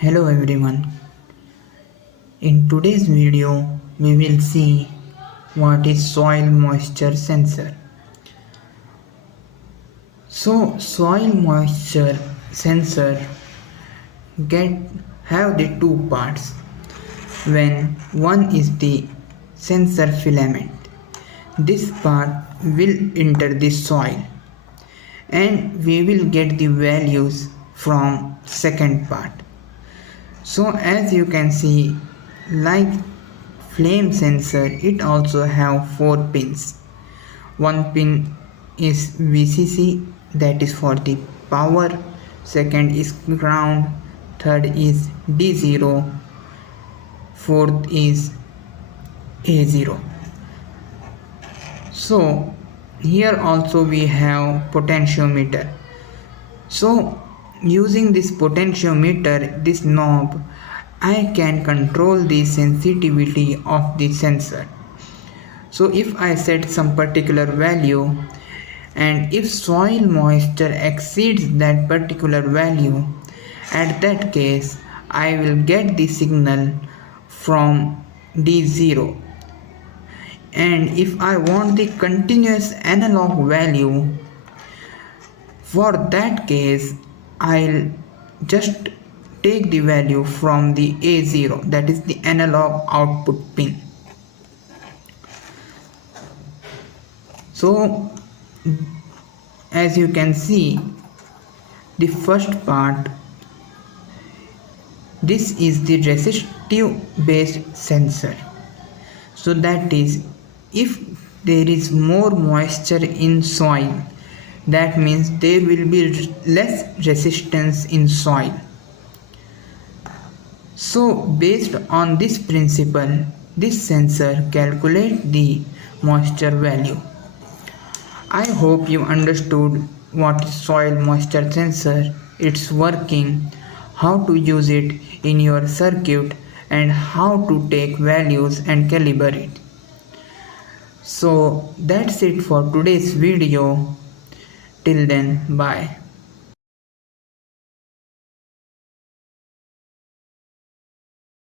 Hello everyone. In today's video, we will see what is soil moisture sensor. So, soil moisture sensor get have the two parts. When one is the sensor filament, this part will enter the soil, and we will get the values from second part. So as you can see, like flame sensor, it also have 4 pins. One pin is VCC, that is for the power, second is ground, third is D0, fourth is A0. So here also we have potentiometer. So using this potentiometer, this knob, I can control the sensitivity of the sensor. So if I set some particular value, and if soil moisture exceeds that particular value, at that case I will get the signal from D0. And if I want the continuous analog value, for that case I'll just take the value from the A0, that is the analog output pin. So as you can see, the first part, this is the resistive based sensor. So that is, if there is more moisture in soil, that means there will be less resistance in soil. So based on this principle, this sensor calculates the moisture value. I hope you understood what is soil moisture sensor, its working, how to use it in your circuit, and how to take values and calibrate it. So that's it for today's video. Till then, bye.